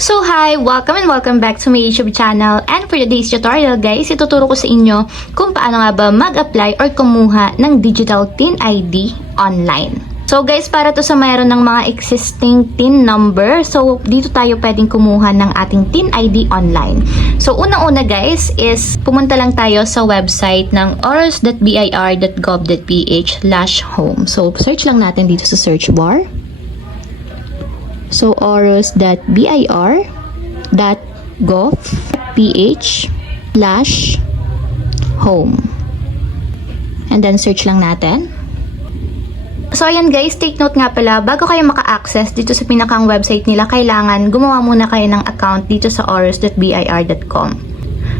So hi! Welcome and welcome back to my YouTube channel, and for today's tutorial guys, ituturo ko sa inyo kung paano nga ba mag-apply or kumuha ng Digital TIN ID online. So guys, para to sa mayroon ng mga existing TIN number, so dito tayo pwedeng kumuha ng ating TIN ID online. So unang-una guys is pumunta lang tayo sa website ng oros.bir.gov.ph/home. So search lang natin dito sa search bar. So, oros.bir.gov.ph/home. And then, search lang natin. So, ayan guys, take note nga pala, bago kayo maka-access dito sa pinakang website nila, kailangan gumawa muna kayo ng account dito sa oros.bir.com.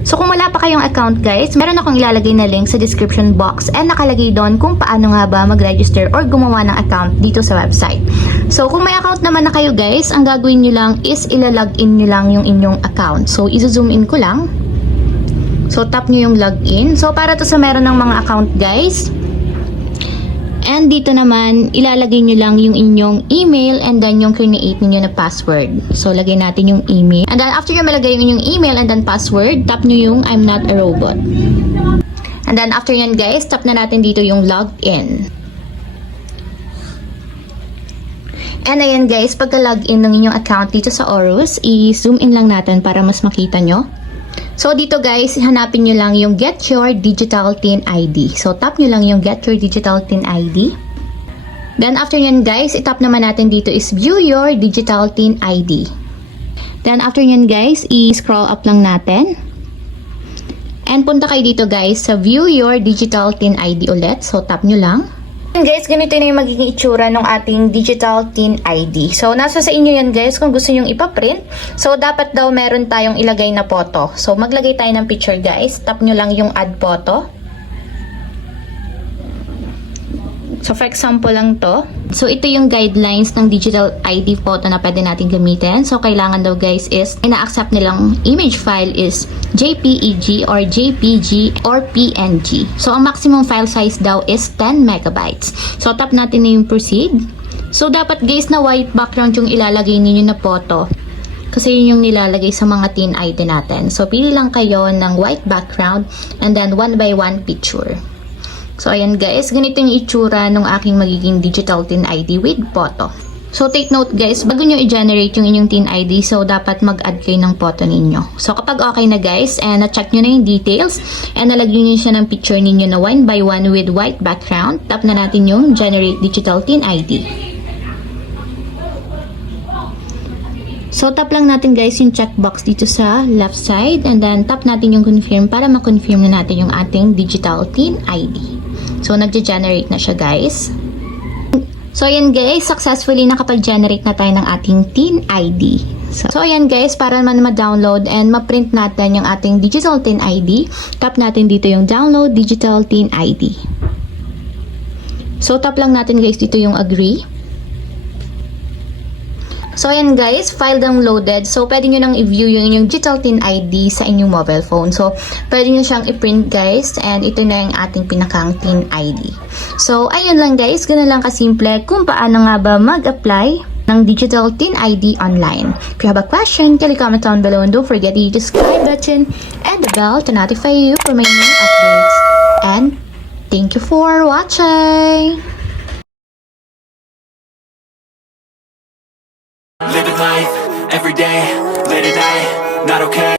So, kung wala pa kayong account guys, meron akong ilalagay na link sa description box and nakalagay doon kung paano nga ba mag-register or gumawa ng account dito sa website. So, kung may account naman na kayo guys, ang gagawin nyo lang is ilalogin nyo lang yung inyong account. So, i-zoom in ko lang. So, tap nyo yung login. So, para to sa meron ng mga account guys. And dito naman, ilalagay nyo lang yung inyong email and then yung create ninyo na password. So, lagay natin yung email. And then, after nyo malagay yung inyong email and then password, tap nyo yung I'm not a robot. And then, after yan guys, tap na natin dito yung login. And ayan guys, pagka-login ng inyong account dito sa Oros, i-zoom in lang natin para mas makita nyo. So, dito guys, hanapin nyo lang yung Get Your Digital TIN ID. So, tap nyo lang yung Get Your Digital TIN ID. Then, after yan guys, itap naman natin dito is View Your Digital TIN ID. Then, after yan guys, i-scroll up lang natin. And punta kayo dito guys sa View Your Digital TIN ID ulit. So, tap nyo lang. And guys, ganito na yung magiging itsura ng ating Digital TIN ID. So, nasa sa inyo yan guys kung gusto nyong ipaprint. So, dapat daw meron tayong ilagay na photo. So, maglagay tayo ng picture guys. Tap nyo lang yung add photo. So, for example lang to. So, ito yung guidelines ng Digital ID photo na pwede natin gamitin. So, kailangan daw guys is, ina-accept nilang image file is JPEG or JPG or PNG. So, ang maximum file size daw is 10 megabytes. So, tap natin na yung proceed. So, dapat guys na white background yung ilalagay ninyo na photo. Kasi yun yung nilalagay sa mga TIN ID natin. So, pili lang kayo ng white background and then 1 by 1 picture. So, ayan guys, ganito yung itsura ng aking magiging Digital TIN ID with photo. So, take note guys, bago nyo i-generate yung inyong TIN ID, so dapat mag-add kayo ng photo ninyo. So, kapag okay na guys, and na-check nyo na yung details, and nalagyan nyo siya ng picture ninyo na 1 by 1 with white background, tap na natin yung Generate Digital TIN ID. So, tap lang natin guys yung checkbox dito sa left side, and then tap natin yung confirm para ma-confirm na natin yung ating Digital TIN ID. So, nagge-generate na siya guys. So, ayan guys, successfully nakapag-generate na tayo ng ating TIN ID. So, ayan guys, para man ma-download and ma-print natin yung ating Digital TIN ID, tap natin dito yung Download Digital TIN ID. So, tap lang natin guys dito yung Agree. So, ayan guys, file downloaded. So, pwede nyo nang i-view yung inyong Digital TIN ID sa inyong mobile phone. So, pwede nyo siyang i-print guys. And ito na yung ating pinakang TIN ID. So, ayun lang guys. Ganun lang kasimple kung paano nga ba mag-apply ng Digital TIN ID online. If you have a question, kindly comment down below. And don't forget to hit the subscribe button and the bell to notify you for my new updates. And thank you for watching! Living life, every day, late at night, not okay.